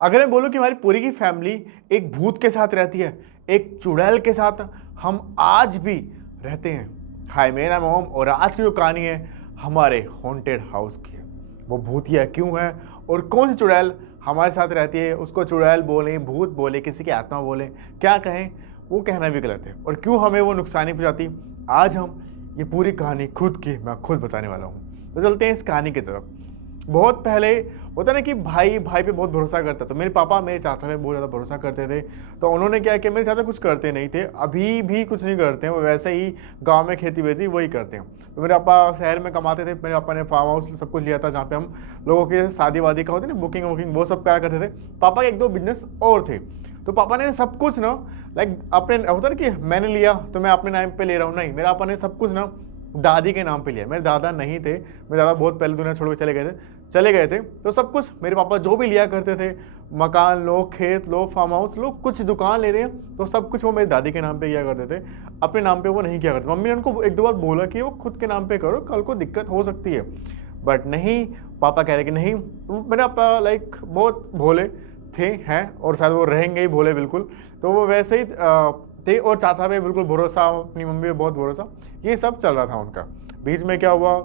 अगर मैं बोलूँ कि हमारी पूरी की फैमिली एक भूत के साथ रहती है, एक चुड़ैल के साथ हम आज भी रहते हैं। हाय, मेरा नाम ओम और आज की जो कहानी है हमारे हॉन्टेड हाउस की है। वो भूतिया क्यों है और कौन सी चुड़ैल हमारे साथ रहती है, उसको चुड़ैल बोलें, भूत बोले, किसी की आत्मा बोलें, क्या कहें, वो कहना भी गलत है। और क्यों हमें वो नुकसान नहीं पहुँचाती, आज हम ये पूरी कहानी मैं खुद बताने वाला हूँ। तो चलते हैं इस कहानी की तरफ। बहुत पहले होता ना कि भाई भाई पे बहुत भरोसा करता, तो मेरे पापा मेरे चाचा पे बहुत ज़्यादा भरोसा करते थे। तो उन्होंने क्या किया, मेरे चाचा कुछ करते नहीं थे, अभी भी कुछ नहीं करते हैं, वो वैसे ही गांव में खेती वेती वही करते हैं। तो मेरे पापा शहर में कमाते थे, मेरे पापा ने फार्म हाउस सब कुछ लिया था जहाँ पे हम लोगों के शादी वादी का होती ना, बुकिंग वुकिंग वो सब करा करते थे। पापा के एक दो बिजनेस और थे। तो पापा ने सब कुछ ना, लाइक अपने होता ना कि मैंने लिया तो मैं अपने नाम पे ले रहा हूँ, नहीं, मेरे पापा ने सब कुछ ना दादी के नाम पे लिया। मेरे दादा नहीं थे, मेरे दादा बहुत पहले दुनिया छोड़ के चले गए थे। तो सब कुछ मेरे पापा जो भी लिया करते थे, मकान लो, खेत लो, फार्म हाउस लो, कुछ दुकान ले रहे हैं, तो सब कुछ वो मेरी दादी के नाम पे किया करते थे। अपने नाम पे वो नहीं किया करते। मम्मी ने उनको एक दो बार बोला कि वो खुद के नाम पे करो, कल को दिक्कत हो सकती है, बट नहीं, पापा कह रहे कि नहीं। तो मेरे पापा लाइक बहुत भोले थे, हैं, और शायद वो रहेंगे ही भोले बिल्कुल। तो वो वैसे ही थे, और चाचा पे बिल्कुल भरोसा, अपनी मम्मी पे बहुत भरोसा, ये सब चल रहा था उनका। बीच में क्या हुआ,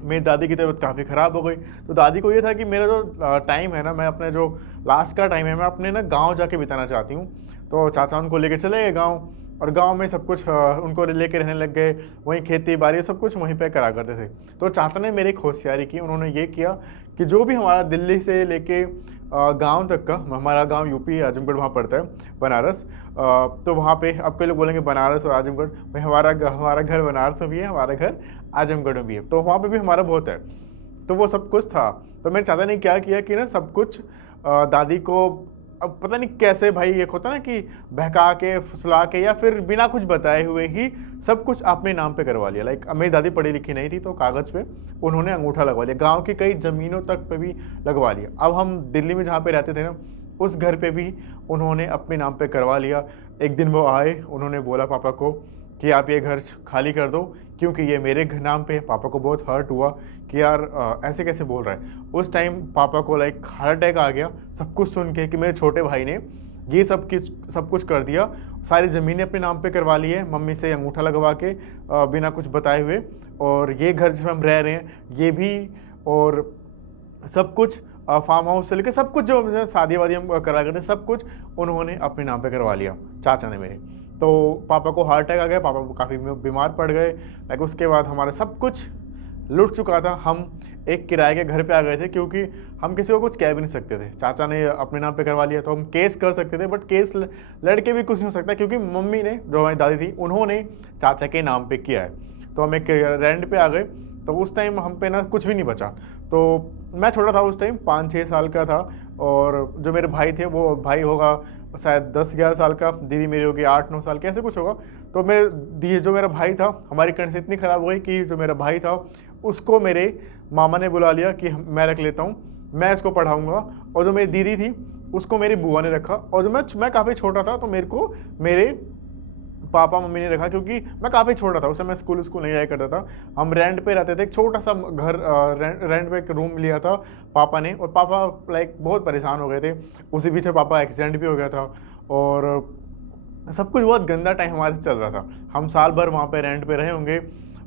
मेरी दादी की तबीयत काफ़ी ख़राब हो गई। तो दादी को ये था कि मेरा जो टाइम है ना, मैं अपने जो लास्ट का टाइम है, मैं अपने ना गांव जाके बिताना चाहती हूँ। तो चाचा उनको लेके चले गए गांव, और गांव में सब कुछ उनको लेके रहने लग गए। वहीं खेती बाड़ी सब कुछ वहीं पे करा करते थे। तो चाचा ने मेरी एक होशियारी की, उन्होंने ये किया कि जो भी हमारा दिल्ली से लेके गांव तक का, हमारा गांव यूपी आजमगढ़ वहाँ पड़ता है, बनारस। तो वहाँ पे अब कई लोग बोलेंगे बनारस और आजमगढ़, भाई हमारा घर बनारस में भी है, हमारा घर आजमगढ़ में भी है, तो वहाँ पे भी हमारा बहुत है। तो वो सब कुछ था। तो मेरे चाचा ने क्या किया कि ना सब कुछ दादी को, अब पता नहीं कैसे भाई, एक होता ना कि बहका के, फुसला के, या फिर बिना कुछ बताए हुए ही सब कुछ अपने नाम पे करवा लिया। लाइक मेरी दादी पढ़ी लिखी नहीं थी, तो कागज़ पे उन्होंने अंगूठा लगवा लिया, गांव की कई ज़मीनों तक पे भी लगवा लिया। अब हम दिल्ली में जहाँ पे रहते थे ना, उस घर पे भी उन्होंने अपने नाम पे करवा लिया। एक दिन वो आए, उन्होंने बोला पापा को कि आप ये घर खाली कर दो, क्योंकि ये मेरे नाम पे है। पापा को बहुत हर्ट हुआ कि यार ऐसे कैसे बोल रहा है। उस टाइम पापा को लाइक हार्ट अटैक आ गया, सब कुछ सुन के कि मेरे छोटे भाई ने ये सब कुछ कर दिया, सारी ज़मीनें अपने नाम पे करवा ली है, मम्मी से अंगूठा लगवा के, बिना कुछ बताए हुए। और ये घर जिसमें हम रह रहे हैं ये भी, और सब कुछ फार्म हाउस से लेकर सब कुछ जो शादी वादी हम करा करते सब कुछ उन्होंने अपने नाम पे करवा लिया, चाचा ने मेरे। तो पापा को हार्ट अटैक आ गया, पापा को काफ़ी बीमार पड़ गए। लाइक उसके बाद हमारा सब कुछ लुट चुका था। हम एक किराए के घर पे आ गए थे, क्योंकि हम किसी को कुछ कह भी नहीं सकते थे। चाचा ने अपने नाम पे करवा लिया, तो हम केस कर सकते थे, बट केस लड़के भी कुछ नहीं हो सकता, क्योंकि मम्मी ने, जो हमारी दादी थी, उन्होंने चाचा के नाम पे किया है। तो हम एक रेंट पे आ गए। तो उस टाइम हम पे ना कुछ भी नहीं बचा। तो मैं छोटा था उस टाइम, 5-6 साल का था, और जो मेरे भाई थे वो भाई होगा शायद 10-11 साल का, दीदी मेरी होगी 8-9 साल की, ऐसे कुछ होगा। तो जो मेरा भाई था, हमारी कंडीशन इतनी ख़राब हो गई कि जो मेरा भाई था उसको मेरे मामा ने बुला लिया कि मैं रख लेता हूँ, मैं इसको पढ़ाऊँगा। और जो मेरी दीदी थी उसको मेरी बुआ ने रखा। और जो मैं काफ़ी छोटा था, तो मेरे को मेरे पापा मम्मी ने रखा, क्योंकि मैं काफ़ी छोटा था उस समय, स्कूल नहीं आया करता था। हम रेंट पे रहते थे, एक छोटा सा घर, रेंट पे एक रूम लिया था पापा ने। और पापा लाइक बहुत परेशान हो गए थे। उसी बीच में पापा एक्सीडेंट भी हो गया था, और सब कुछ बहुत गंदा टाइम हमारे से चल रहा था। हम साल भर वहाँ पे रेंट पे रहे होंगे।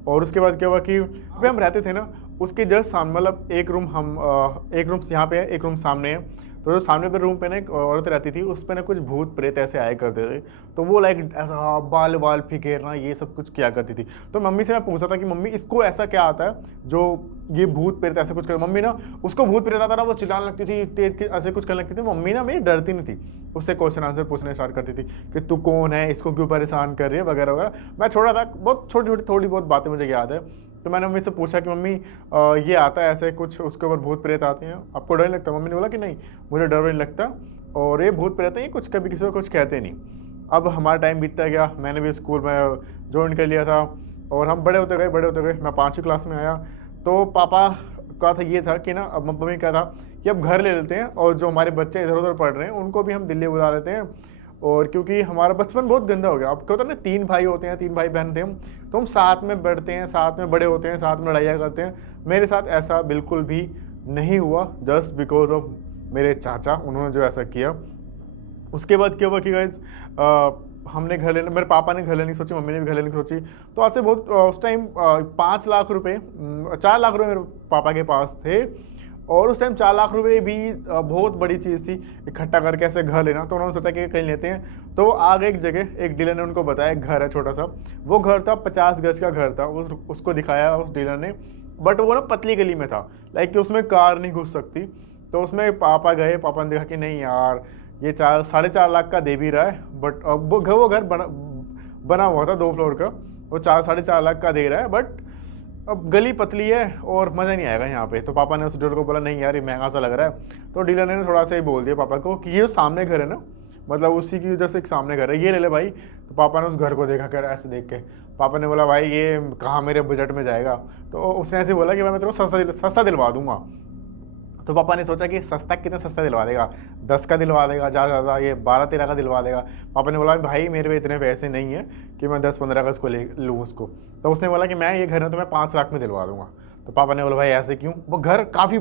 और उसके बाद क्या हुआ कि पे हम रहते थे ना, उसके जस्ट सामने, मतलब एक रूम एक रूम यहाँ पे है, एक रूम सामने है। तो जो सामने पे रूम पे ना एक औरत रहती थी, उस पे ना कुछ भूत प्रेत ऐसे आया करते थे। तो वो लाइक ऐसा बाल बाल फिकेरना ये सब कुछ किया करती थी। तो मम्मी से मैं पूछा था कि मम्मी इसको ऐसा क्या आता है जो ये भूत प्रेत ऐसा कुछ कर। मम्मी ना, उसको भूत प्रेत आता ना, वो चिल्लाने लगती थी, तेज ऐसे कुछ करने लगती थी। मम्मी ना मेरी डरती नहीं थी, उससे क्वेश्चन आंसर पूछने स्टार्ट करती थी कि तू कौन है, इसको क्यों परेशान कर रही है, वगैरह वगैरह। मैं छोटा था, बहुत छोटी छोटी थोड़ी बहुत बातें मुझे याद है। तो मैंने मम्मी से पूछा कि मम्मी ये आता है ऐसे कुछ, उसके ऊपर भूत प्रेत आते हैं, आपको डर नहीं लगता? मम्मी ने बोला कि नहीं, मुझे डर नहीं लगता, और ये भूत प्रेत है, ये कुछ कभी किसी को कुछ कहते नहीं। अब हमारा टाइम बीतता गया, मैंने भी स्कूल में ज्वाइन कर लिया था, और हम बड़े होते गए। मैं 5वीं क्लास में आया। तो पापा का था ये था कि ना, अब मम्मी का था कि अब घर ले लेते हैं, और जो हमारे बच्चे इधर उधर पढ़ रहे हैं उनको भी हम दिल्ली बुला लेते हैं। और क्योंकि हमारा बचपन बहुत गंदा हो गया। अब क्या होता है ना, 3 भाई होते हैं, 3 भाई बहन थे हम, तो हम साथ में बढ़ते हैं, साथ में बड़े होते हैं, साथ में लड़ाइयाँ करते हैं। मेरे साथ ऐसा बिल्कुल भी नहीं हुआ, जस्ट बिकॉज ऑफ मेरे चाचा, उन्होंने जो ऐसा किया। उसके बाद क्या हुआ कि गाइज हमने घर लेना, मेरे पापा ने घर लेने की सोची, मम्मी ने भी घर लेने की सोची। तो आज से बहुत उस टाइम 5 लाख रुपए, 4 लाख रुपए मेरे पापा के पास थे। और उस टाइम 4 लाख रुपए भी बहुत बड़ी चीज़ थी इकट्ठा करके ऐसे घर लेना। तो उन्होंने सोचा कि कहीं लेते हैं। तो आगे एक जगह एक डीलर ने उनको बताया, एक घर है छोटा सा। वो घर था 50 गज का घर था। उसको दिखाया उस डीलर ने, बट वो ना पतली गली में था, लाइक कि उसमें कार नहीं घुस सकती। तो उसमें पापा गए, पापा ने देखा कि नहीं यार, ये 4-4.5 लाख का दे भी रहा है, बट अब वो घर बना बना हुआ था 2 फ्लोर का। वो 4-4.5 लाख का दे रहा है, बट अब गली पतली है और मज़ा नहीं आएगा यहाँ पे। तो पापा ने उस डीलर को बोला नहीं यार, ये महंगा सा लग रहा है। तो डीलर ने थोड़ा सा ही बोल दिया पापा को कि ये सामने घर है ना, मतलब उसी की वजह से एक सामने घर है, ये ले ले भाई। तो पापा ने उस घर को देखा कर ऐसे देख के, पापा ने बोला भाई ये कहाँ मेरे बजट में जाएगा। तो उसने ऐसे बोला कि भाई मैं तेरे को सस्ता दिलवा दूंगा। तो पापा ने सोचा कि सस्ता, कितना सस्ता दिलवा देगा, 10 का दिलवा देगा, ज़्यादा ज़्यादा ये 12-13 का दिलवा देगा। पापा ने बोला भाई मेरे पे इतने पैसे नहीं है कि मैं 10-15 का उसको ले लूँ उसको। तो उसने बोला कि मैं ये घर है तो मैं 5 लाख में दिलवा दूंगा। तो पापा ने बोला भाई ऐसे क्यों? वो घर काफ़ी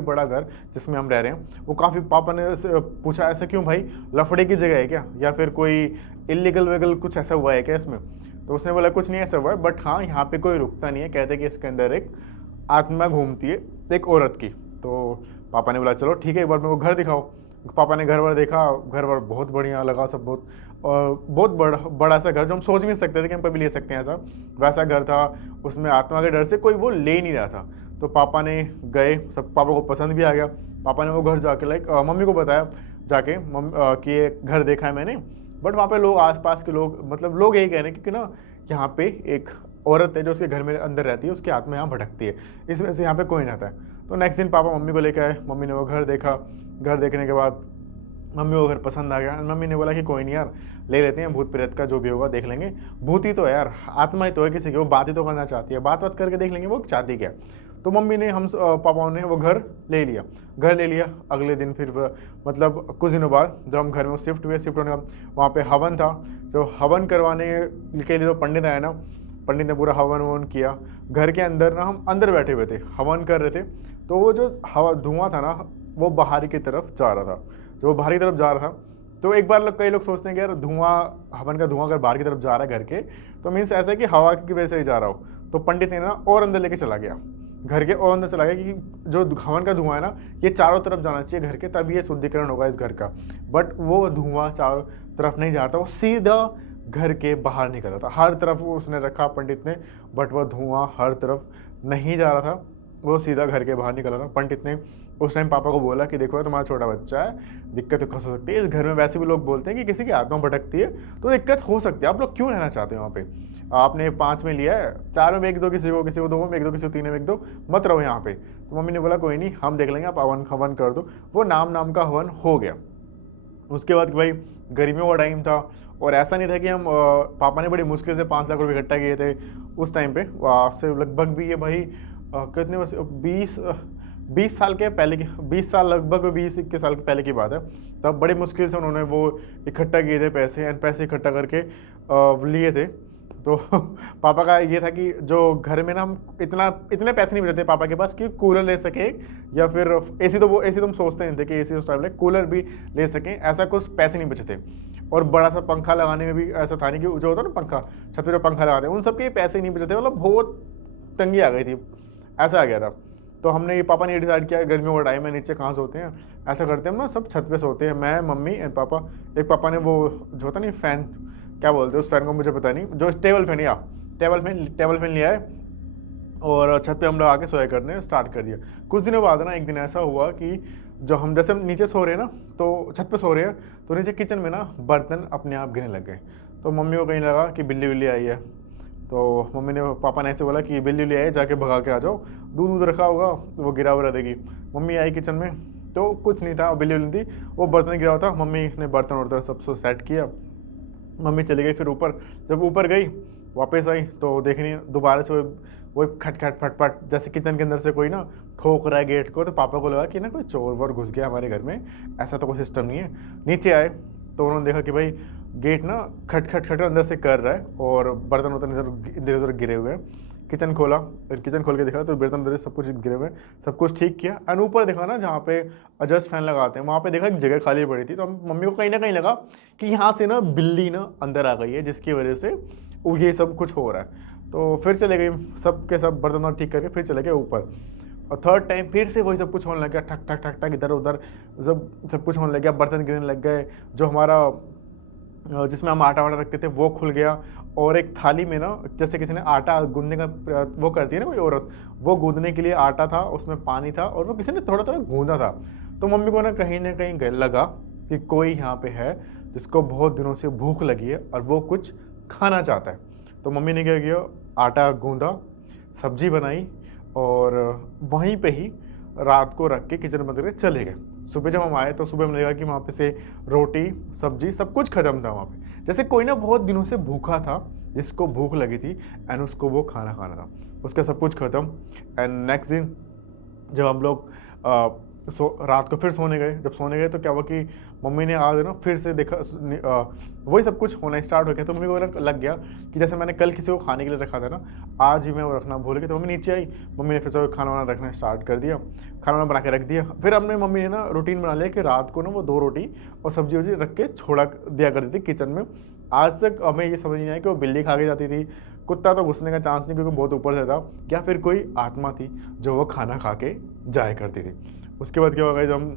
बड़ा घर जिसमें हम रह रहे हैं वो काफ़ी, पापा ने पूछा ऐसा क्यों भाई, लफड़े की जगह है क्या, या फिर कोई इलीगल वेगल कुछ ऐसा हुआ है क्या इसमें? तो उसने बोला कुछ नहीं ऐसा हुआ है, बट हाँ यहाँ पे कोई रुकता नहीं है, कहते कि इसके अंदर एक आत्मा घूमती है, एक औरत की। तो पापा ने बोला चलो ठीक है, एक बार मेरे को घर दिखाओ। पापा ने घर वर देखा, घर वर बहुत बढ़िया लगा सब, बहुत बड़ा सा घर, जो हम सोच भी नहीं सकते थे कि हम कभी ले सकते हैं ऐसा, वैसा घर था। उसमें आत्मा के डर से कोई वो ले नहीं रहा था। तो पापा ने गए, सब पापा को पसंद भी आ गया। पापा ने वो घर जाके लाइक मम्मी को बताया जाके, कि ये घर देखा है मैंने। बट वहाँ पे लोग, आसपास के लोग, मतलब लोग यही कह रहे हैं कि ना यहाँ पे एक औरत है जो उसके घर में अंदर रहती है, उसकी आत्मा यहाँ भटकती है, इस वजह से यहाँ पे कोई नहीं रहता है। तो नेक्स्ट दिन पापा मम्मी को लेकर आए, मम्मी ने वो घर देखा। घर देखने के बाद मम्मी को घर पसंद आ गया। मम्मी ने बोला कि कोई नहीं यार, ले लेते हैं, भूत प्रेत का जो भी होगा देख लेंगे, भूत ही तो है यार, आत्मा ही तो है किसी की, वो बात ही तो करना चाहती है, बात करके देख लेंगे वो चाहती क्या। तो मम्मी ने, हम पापाओं ने वो घर ले लिया। अगले दिन फिर मतलब कुछ दिनों बाद जब हम घर में शिफ्ट हुए, शिफ्ट होने का वहाँ पे हवन था। जो हवन करवाने के लिए जो पंडित आया ना, पंडित ने पूरा हवन ववन किया। घर के अंदर ना, हम अंदर बैठे हुए थे, हवन कर रहे थे। तो वो जो हवा धुआं था ना, वो बाहर की तरफ जा रहा था, जो बाहर की तरफ जा रहा था। तो एक बार कई लोग सोचते हैं कि यार हवन का धुआं अगर बाहर की तरफ जा रहा है घर के, तो मीन्स ऐसा है कि हवा की वजह से ही जा रहा हो। तो पंडित ने ना और अंदर लेके चला गया, घर के और अंदर चला गया, कि जो हवन का धुआं है ना, ये चारों तरफ जाना चाहिए घर के, तभी ये शुद्धिकरण होगा इस घर का। बट वो धुआं चारों तरफ नहीं जा रहा था, वो सीधा घर के बाहर निकल रहा था। हर तरफ वो उसने रखा पंडित ने, बट वह धुआं हर तरफ नहीं जा रहा था, वो सीधा घर के बाहर निकल रहा था। पंडित ने उस टाइम पापा को बोला कि देखो तुम्हारा छोटा बच्चा है, दिक्कत हो सकती है इस घर में। वैसे भी लोग बोलते हैं कि किसी की आत्मा भटकती है तो दिक्कत हो सकती है, आप लोग क्यों रहना चाहते हो वहाँ पे? आपने 5 में लिया है, 4 में बेच दो, किसी को 2 में बेच दो, किसी को 3 में बेच दो, मत रहो यहाँ पे। तो मम्मी ने बोला कोई नहीं, हम देख लेंगे, आप हवन कर दो। वो नाम का हवन हो गया। उसके बाद भाई गर्मियों का टाइम था, और ऐसा नहीं था कि हम पापा ने बड़ी मुश्किल से 5 लाख रुपये इकट्ठा किए थे उस टाइम पे। से लगभग भी ये भाई कितने वर्ष, 20 साल के पहले की, 20 साल, लगभग 20-21 साल के पहले की बात है। तब बड़ी मुश्किल से उन्होंने वो इकट्ठा किए थे पैसे, एंड पैसे इकट्ठा करके लिए थे। तो पापा का ये था कि जो घर में ना, हम इतने पैसे नहीं बचते पापा के पास कि कूलर ले सके, या फिर एसी, तो वो एसी तुम सोचते नहीं थे कि एसी उस टाइम में, कूलर भी ले सकें, ऐसा कुछ पैसे नहीं बचे थे। और बड़ा सा पंखा लगाने में भी ऐसा था नहीं, कि जो होता है ना पंखा, छत पे जो पंखा लगाते हैं, उन सब के पैसे नहीं बचे थे, मतलब बहुत तंगी आ गई थी, ऐसा आ गया था। तो हमने ये, पापा ने ये डिसाइड किया, गर्मियों का टाइम है, नीचे कहाँ सोते हैं, ऐसा करते हैं हम ना, सब छत पे सोते हैं, मैं, मम्मी एंड पापा। एक पापा ने वो जो होता नहीं फैन, क्या बोलते हैं उस फैन को, मुझे पता नहीं, जो टेबल फैन, या टेबल फैन लिया है, और छत पे हम लोग आके सोया करने स्टार्ट कर दिया। कुछ दिनों बाद ना, एक दिन ऐसा हुआ कि जो हम जैसे हम नीचे सो रहे हैं ना, तो छत पे सो रहे हैं, तो नीचे किचन में ना बर्तन अपने आप गिरने लग गए। तो मम्मी को कहीं लगा कि बिल्ली विल्ली आई है। तो मम्मी ने, पापा ने ऐसे बोला कि बिल्ली विल्ली आई, जाके भगा के आ जाओ, दूध रखा होगा वो गिरा हुआ देगी। मम्मी आई किचन में, तो कुछ नहीं था, बिल्ली विल्ली थी, वो बर्तन गिरा हुआ था। मम्मी ने बर्तन वर्तन सब सेट किया, मम्मी चली गई फिर ऊपर। जब ऊपर गई, वापस आई, तो देखनी दोबारा से वो खट खट फटफट, जैसे किचन के अंदर से कोई ना ठोक रहा है गेट को। तो पापा को लगा कि ना कोई चोर वोर घुस गया हमारे घर में, ऐसा तो कोई सिस्टम नहीं है। नीचे आए तो उन्होंने देखा कि भाई गेट ना खट खट खट अंदर से कर रहा है, और बर्तन वर्तन इधर उधर गिरे हुए हैं। किचन खोला, किचन खोल के देखा तो बर्तन वर्तन सब कुछ गिरे हुए, सब कुछ ठीक किया। एंड ऊपर देखा ना जहाँ पे एडजस्ट फैन लगाते हैं, वहाँ पे देखा एक जगह खाली पड़ी थी। तो मम्मी को कहीं ना कहीं लगा कि यहाँ से ना बिल्ली ना अंदर आ गई है, जिसकी वजह से वो ये सब कुछ हो रहा है। तो फिर चले गई, सब के सब बर्तन ठीक करके फिर चले गए ऊपर। और थर्ड टाइम फिर से वही सब कुछ होने लग गया, ठक ठक ठक ठक, इधर उधर सब कुछ होने लग गया, बर्तन गिरने लग गए। जो हमारा जिसमें हम आटा वाटा रखते थे वो खुल गया। और एक थाली में ना जैसे किसी ने आटा गूंदने का वो करती है ना कोई औरत, वो गूंदने के लिए आटा था, उसमें पानी था और वो किसी ने थोड़ा थोड़ा गूंदा था। तो मम्मी को ना कहीं लगा कि कोई यहाँ पे है जिसको बहुत दिनों से भूख लगी है और वो कुछ खाना चाहता है। तो मम्मी ने क्या किया, आटा गूंदा, सब्जी बनाई और वहीं पे ही रात को रख के किचन बंद करके चले गए। सुबह जब हम आए तो सुबह हमें लगा कि वहाँ पे से रोटी सब्जी सब कुछ खत्म था वहाँ पे, जैसे कोई ना बहुत दिनों से भूखा था, जिसको भूख लगी थी एंड उसको वो खाना खाना था, उसका सब कुछ खत्म। एंड नेक्स्ट दिन जब हम लोग रात को फिर सोने गए, जब सोने गए तो क्या हुआ कि मम्मी ने आज ना फिर से देखा वही सब कुछ होना स्टार्ट हो गया। तो मम्मी को लग गया कि जैसे मैंने कल किसी को खाने के लिए रखा था ना, आज ही मैं वो रखना भूल गई। तो मम्मी नीचे आई, मम्मी ने फिर से खाना वाना रखना स्टार्ट कर दिया, खाना वाना बना के रख दिया। फिर हमने मम्मी ने ना रूटीन बना लिया कि रात को ना वो 2 रोटी और सब्जी वब्जी रख के छोड़ा दिया करती थी किचन में। आज तक हमें ये समझ नहीं आया कि वो बिल्ली खा के जाती थी, कुत्ता तो घुसने का चांस नहीं क्योंकि बहुत ऊपर से था, या फिर कोई आत्मा थी जो वो खाना खा के जाया करती थी। उसके बाद क्या होगा, जब हम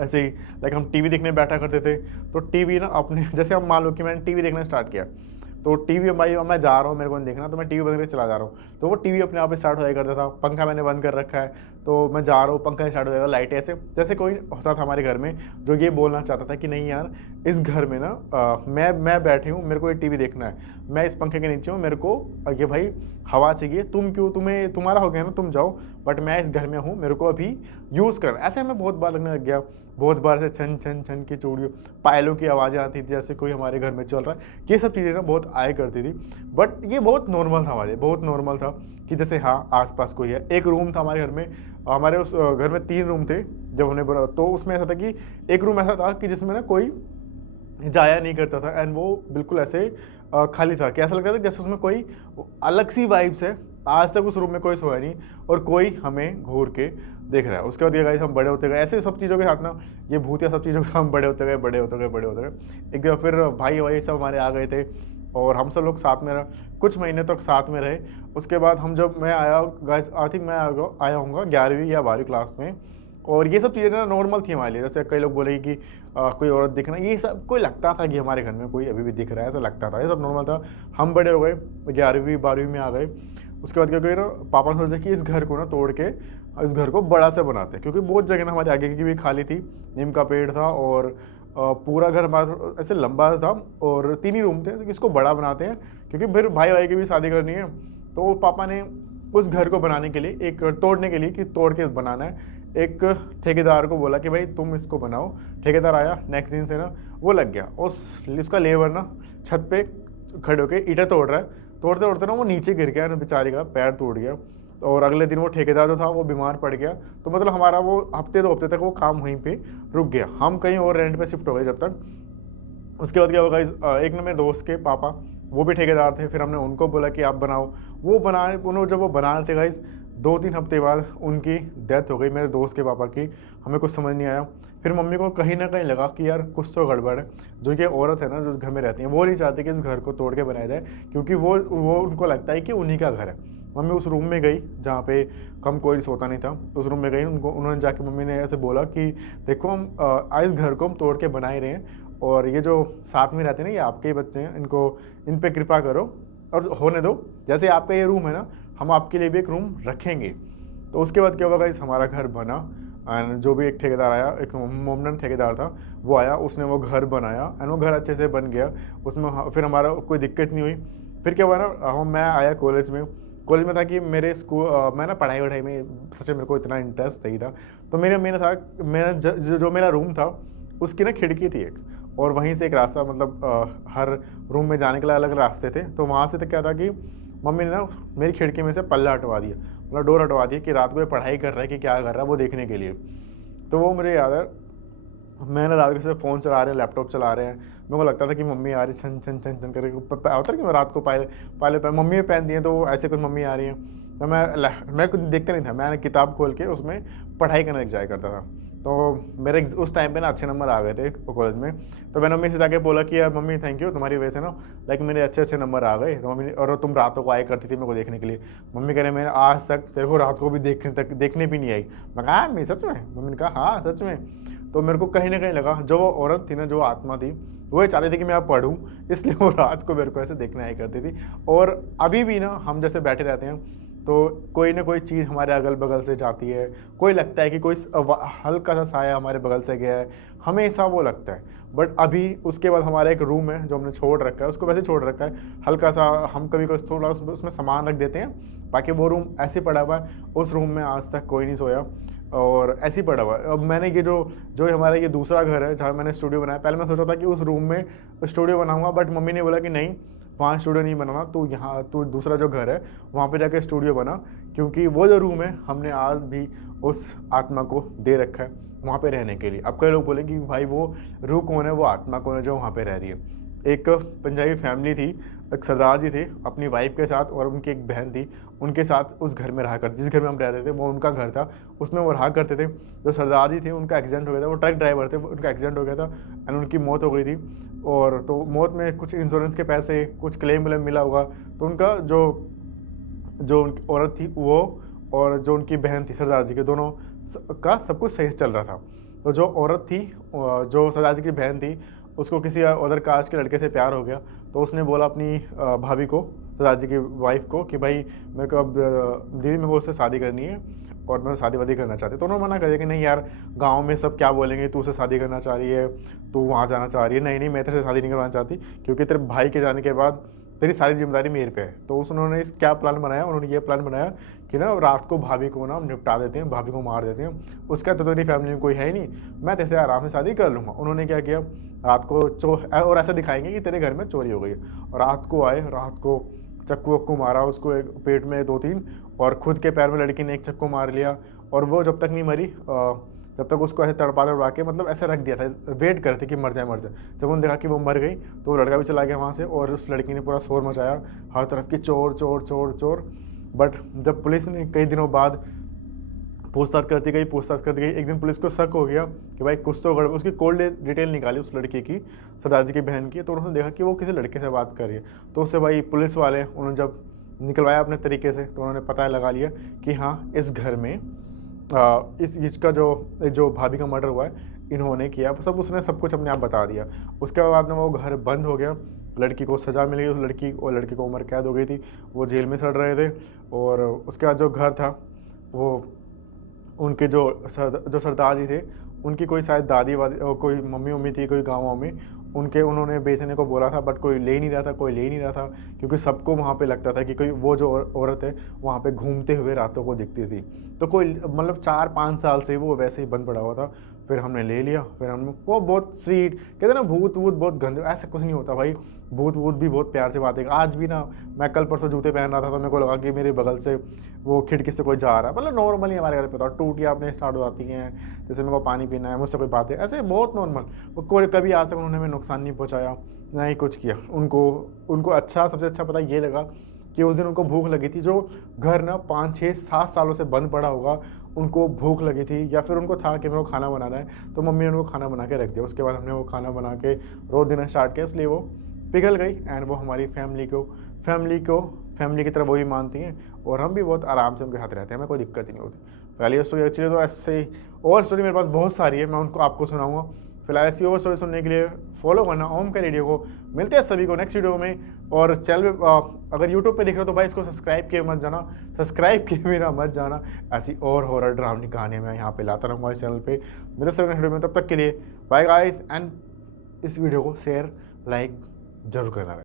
ऐसे ही लाइक हम टीवी देखने बैठा करते थे, तो टीवी ना अपने जैसे हम मान लो कि मैंने टीवी देखना स्टार्ट किया, तो टीवी भाई मैं जा रहा हूँ, मेरे को नहीं देखना, तो मैं टीवी बंद करके चला जा रहा हूँ, तो वो टीवी अपने आप स्टार्ट हो जाया करता था। पंखा मैंने बंद कर रखा है, तो मैं जा रहा हूँ, पंखा स्टार्ट हो जाएगा, लाइट ऐसे जैसे कोई होता था हमारे घर में जो ये बोलना चाहता था कि नहीं यार, इस घर में ना मैं बैठी हूँ, मेरे को ये टीवी देखना है, मैं इस पंखे के नीचे हूँ, मेरे को ये भाई हवा चाहिए, तुम्हें तुम्हारा हो गया ना, तुम जाओ, बट मैं इस घर में हूँ, मेरे को अभी यूज़ करना। ऐसे हमें बहुत बार लगने लग गया, बहुत बार से छन छन छन की चूड़ियों पायलों की आवाज़ें आती थी जैसे कोई हमारे घर में चल रहा है। ये सब चीज़ें ना बहुत आया करती थी, बट ये बहुत नॉर्मल था हमारे, बहुत नॉर्मल था कि जैसे हाँ आसपास कोई है। एक रूम था हमारे घर में, हमारे उस घर में 3 रूम थे जब हमने बना, तो उसमें ऐसा था कि एक रूम ऐसा था कि जिसमें ना कोई जाया नहीं करता था एंड वो बिल्कुल ऐसे खाली था कि ऐसा लगता था जैसे उसमें कोई अलग सी वाइब्स है। आज तक उस रूम में कोई सोया नहीं और कोई हमें घूर के देख रहा है। उसके बाद ये गाइस हम बड़े होते गए, ऐसे सब चीज़ों के साथ ना ये भूत या सब चीज़ों के हम बड़े होते गए, बड़े होते गए, बड़े होते गए। एक जगह फिर भाई भाई सब हमारे आ गए थे और हम सब लोग साथ में रहे, कुछ महीने तक साथ में रहे। उसके बाद हम जब मैं आया गाइस, आई थिंक मैं आया हूँगा 11वीं या 12वीं क्लास में, और ये सब चीज़ें ना नॉर्मल थी हमारे लिए। जैसे कई लोग बोले कि कोई औरत दिखना, ये सब कोई लगता था कि हमारे घर में कोई अभी भी दिख रहा है, ऐसा लगता था, ये सब नॉर्मल था। हम बड़े हो गए, 11वीं 12वीं में आ गए। उसके बाद क्या कही ना, पापा ने सोचा कि इस घर को ना तोड़ के इस घर को बड़ा से बनाते हैं, क्योंकि बहुत जगह ना हमारे आगे की भी खाली थी, नीम का पेड़ था और पूरा घर हमारा ऐसे लंबा था और 3 ही रूम थे, तो इसको बड़ा बनाते हैं क्योंकि फिर भाई भाई की भी शादी करनी है। तो पापा ने उस घर को बनाने के लिए, एक तोड़ने के लिए कि तोड़ के बनाना है, एक ठेकेदार को बोला कि भाई तुम इसको बनाओ। ठेकेदार आया, नेक्स्ट दिन से ना वो लग गया, उसका लेबर ना छत पे खड़े होकर ईंटें तोड़ रहा है, तोड़ते तोड़ते ना वो नीचे गिर गया, बेचारी का पैर टूट गया। और अगले दिन वो ठेकेदार जो था वो बीमार पड़ गया। तो मतलब हमारा वो हफ्ते 2 हफ्ते तक वो काम वहीं पे रुक गया, हम कहीं और रेंट पे शिफ्ट हो गए जब तक। उसके बाद क्या होगा, एक ना मेरे दोस्त के पापा वो भी ठेकेदार थे, फिर हमने उनको बोला कि आप बनाओ। वो बनाए, उन्होंने जब वो बना रहे थे गाइस, 2-3 हफ्ते बाद उनकी डेथ हो गई मेरे दोस्त के पापा की। हमें कुछ समझ नहीं आया। फिर मम्मी को कहीं ना कहीं लगा कि यार कुछ तो गड़बड़ है। जो ये औरत है ना जो इस घर में रहती है, वो नहीं चाहती कि इस घर को तोड़ के बनाया जाए, क्योंकि वो उनको लगता है कि उन्हीं का घर है। मम्मी उस रूम में गई जहाँ पे कम कोई सोता नहीं था, उस रूम में गई, उन्होंने जाके मम्मी ने ऐसे बोला कि देखो हम इस घर को हम तोड़ के बना ही रहे हैं, और ये जो साथ में रहते हैं ना ये आपके ही बच्चे हैं, इन पे कृपा करो और होने दो। जैसे आपका ये रूम है ना, हम आपके लिए भी एक रूम रखेंगे। तो उसके बाद क्या होगा, इस हमारा घर बना एंड जो भी एक ठेकेदार आया, एक मोमडन ठेकेदार था, वो आया, उसने वो घर बनाया एंड वो घर अच्छे से बन गया। उसमें फिर हमारा कोई दिक्कत नहीं हुई। फिर क्या हुआ ना, मैं आया कॉलेज में था कि मेरे स्कूल मैं ना पढ़ाई वढ़ाई में सच में मेरे को इतना इंटरेस्ट नहीं था। तो मेरा जो मेरा रूम था उसकी ना खिड़की थी एक, और वहीं से एक रास्ता, मतलब हर रूम में जाने के लिए अलग रास्ते थे। तो वहाँ से तो क्या था कि मम्मी ने ना मेरी खिड़की में से पल्ला हटवा दिया, मतलब डोर हटवा दिया कि रात को ये पढ़ाई कर रहा है कि क्या कर रहा है वो देखने के लिए। तो वो मुझे याद है मैं ना रात को सिर्फ फ़ोन चला रहे हैं, लैपटॉप चला रहे हैं, मेरे को लगता था कि मम्मी आ रही छन छन छन छन करके होता है कि मैं रात को पायले पे मम्मी पहनती हैं, तो ऐसे कुछ मम्मी आ रही हैं, तो मैं कुछ देखता नहीं था, मैंने किताब खोल के उसमें पढ़ाई करने लग जाया करता था। तो मेरे उस टाइम पे ना अच्छे नंबर आ गए थे कॉलेज में, तो मैंने मम्मी से जाके बोला कि यार मम्मी थैंक यू, तुम्हारी वजह से ना लाइक मेरे अच्छे अच्छे नंबर आ गए। तो मम्मी, और तुम रातों को आया करती थी मेरे को देखने के लिए। मम्मी कह रहे मैंने आज तक तेरे को रात को भी देखने भी नहीं आई। मैं कहा मम्मी सच में? मम्मी ने कहा हाँ सच में। तो मेरे को कहीं ना कहीं लगा जो वो औरत थी ना, जो आत्मा थी, वो ये चाहती थी कि मैं अब पढ़ूँ, इसलिए वो रात को मेरे को ऐसे देखने आया करती थी। और अभी भी ना हम जैसे बैठे रहते हैं तो कोई ना कोई चीज़ हमारे अगल बगल से जाती है, कोई लगता है कि कोई हल्का सा साया हमारे बगल से गया है, हमेशा वो लगता है। बट अभी उसके बाद हमारा एक रूम है जो हमने छोड़ रखा है, उसको वैसे छोड़ रखा है, हल्का सा हम कभी कभी थोड़ा उसमें सामान रख देते हैं, बाकी वो रूम ऐसे पड़ा हुआ है। उस रूम में आज तक कोई नहीं सोया और ऐसे ही पड़ा हुआ है। अब मैंने ये जो जो हमारा ये दूसरा घर है जहाँ मैंने स्टूडियो बनाया, पहले मैं सोचा था कि उस रूम में स्टूडियो बनाऊंगा, बट मम्मी ने बोला कि नहीं, वहाँ स्टूडियो नहीं बनाना, तो यहाँ तो दूसरा जो घर है वहाँ पे जाके स्टूडियो बना, क्योंकि वो जो रूम है हमने आज भी उस आत्मा को दे रखा है वहाँ पे रहने के लिए। अब कई लोग बोलेंगे कि भाई वो रूह कौन है, वो आत्मा कौन है जो वहाँ पे रह रही है। एक पंजाबी फैमिली थी, एक सरदार जी थे अपनी वाइफ के साथ, और उनकी एक बहन थी, उनके साथ उस घर में रहा करते, जिस घर में हम रहते थे वो उनका घर था, उसमें वो रहा करते थे। जो सरदार जी थे उनका एक्सीडेंट हो गया था, वो ट्रक ड्राइवर थे, उनका एक्सीडेंट हो गया था एंड उनकी मौत हो गई थी। और तो मौत में कुछ इंश्योरेंस के पैसे, कुछ क्लेम व्लेम मिला होगा, तो उनका जो जो उनकी औरत थी वो और जो उनकी बहन थी सरदार जी के, दोनों का सब कुछ सही से चल रहा था। तो जो औरत थी, जो सरदार जी की बहन थी, उसको किसी अदर कास्ट के लड़के से प्यार हो गया, तो उसने बोला अपनी भाभी को, सरदार जी की वाइफ को, कि भाई मेरे को अब दीदी मेरे को उससे शादी करनी है और मैं शादी वादी करना चाहती। तो उन्होंने मना कर दिया कि नहीं यार, गांव में सब क्या बोलेंगे, तू उससे शादी करना चाह रही है, तू वहाँ जाना चाह रही है, नहीं नहीं मैं तेरे से शादी नहीं करवाना चाहती, क्योंकि तेरे भाई के जाने के बाद तेरी सारी जिम्मेदारी मेरे पे है। तो उन्होंने इस क्या प्लान बनाया, उन्होंने ये प्लान बनाया कि ना रात को भाभी को ना हम निपटा देते हैं, भाभी को मार देते हैं, उसका तो तेरी फैमिली में कोई है ही नहीं, मैं तेरे से आराम से शादी कर लूँगा। उन्होंने क्या किया, रात को और ऐसा दिखाएंगे कि तेरे घर में चोरी हो गई, और रात को आए, रात को चक्कू वक्कू मारा उसको, एक पेट में 2-3, और खुद के पैर में लड़की ने एक चक्कू मार लिया, और वो जब तक नहीं मरी, जब तक उसको ऐसे तड़पा तड़पा के मतलब ऐसे रख दिया था, वेट कर रहे थे कि मर जाए मर जाए। जब उन्होंने देखा कि वो मर गई तो वो लड़का भी चला गया वहाँ से, और उस लड़की ने पूरा शोर मचाया हर तरफ की, चोर चोर चोर चोर। बट जब पुलिस ने कई दिनों बाद पूछताछ करती गई, एक दिन पुलिस को शक हो गया कि भाई कुछ तो गड़बड़, उसकी कोल्ड डिटेल निकाली उस लड़की की, सरदार जी की बहन की, तो उन्होंने देखा कि वो किसी लड़के से बात कर रही है। तो उससे भाई पुलिस वाले उन्होंने जब निकलवाया अपने तरीके से, तो उन्होंने पता लगा लिया कि हाँ इस घर में इसका जो भाभी का मर्डर हुआ है इन्होंने किया। सब उसने सब कुछ अपने आप बता दिया। उसके बाद में वो घर बंद हो गया, लड़की को सज़ा मिल गई, उस लड़की को उम्र कैद हो गई थी, वो जेल में सड़ रहे थे। और उसके बाद जो घर था वो उनके जो सरदार जी थे, उनकी कोई शायद दादी वादी कोई मम्मी उम्मी थी, कोई गाँव में, उन्होंने बेचने को बोला था, बट कोई ले ही नहीं रहा था, क्योंकि सबको वहाँ पे लगता था कि कोई वो जो औरत है वहाँ पे घूमते हुए रातों को दिखती थी। तो कोई मतलब 4-5 साल से वो वैसे ही बंद पड़ा हुआ था। फिर हमने ले लिया, फिर हमने वो बहुत स्वीट, कहते हैं ना भूत वूत बहुत गंदे, ऐसा कुछ नहीं होता भाई, भूत वूत भी बहुत प्यार से बातें। आज भी ना मैं कल परसों जूते पहन रहा था, तो मेरे को लगा कि मेरे बगल से वो खिड़की से कोई जा रहा है, मतलब नॉर्मली हमारे घर पे था, टूटियाँ अपने स्टार्ट हो जाती हैं, जैसे मेरे को पानी पीना है, मुझसे कोई बातें, ऐसे बहुत नॉर्मल। वो कोई कभी आज तक उन्होंने हमें नुकसान नहीं पहुँचाया, ना ही कुछ किया। उनको अच्छा, सबसे अच्छा पता ये लगा कि उस दिन उनको भूख लगी थी, जो घर ना 5-6-7 सालों से बंद पड़ा होगा, उनको भूख लगी थी, या फिर उनको था कि मेरे को खाना बनाना है, तो मम्मी ने उनको खाना बना के रख दिया। उसके बाद हमने वो खाना बना के रोज़ देना स्टार्ट किया, इसलिए वो पिघल गई एंड वो हमारी फैमिली की तरह वो भी मानती हैं, और हम भी बहुत आराम से उनके साथ रहते हैं, हमें कोई दिक्कत ही नहीं होती। पहली स्टोरी एक्चुअली तो ऐसे ही और स्टोरी मेरे पास बहुत सारी है, मैं उनको आपको सुनाऊंगा। फिलहाल ऐसी और स्टोरी सुनने के लिए फॉलो करना ओम का रेडियो को। मिलते हैं सभी को नेक्स्ट वीडियो में। और चैनल पे अगर यूट्यूब पे देख रहे हो तो भाई इसको सब्सक्राइब किए मत जाना, ऐसी और हॉरर ड्रामनी कहानियाँ मैं यहाँ पे लाता रहूँगा इस चैनल पे। मेरे सभी वीडियो में, तब तक के लिए बाय गाइस, एंड इस वीडियो को शेयर लाइक जरूर करना।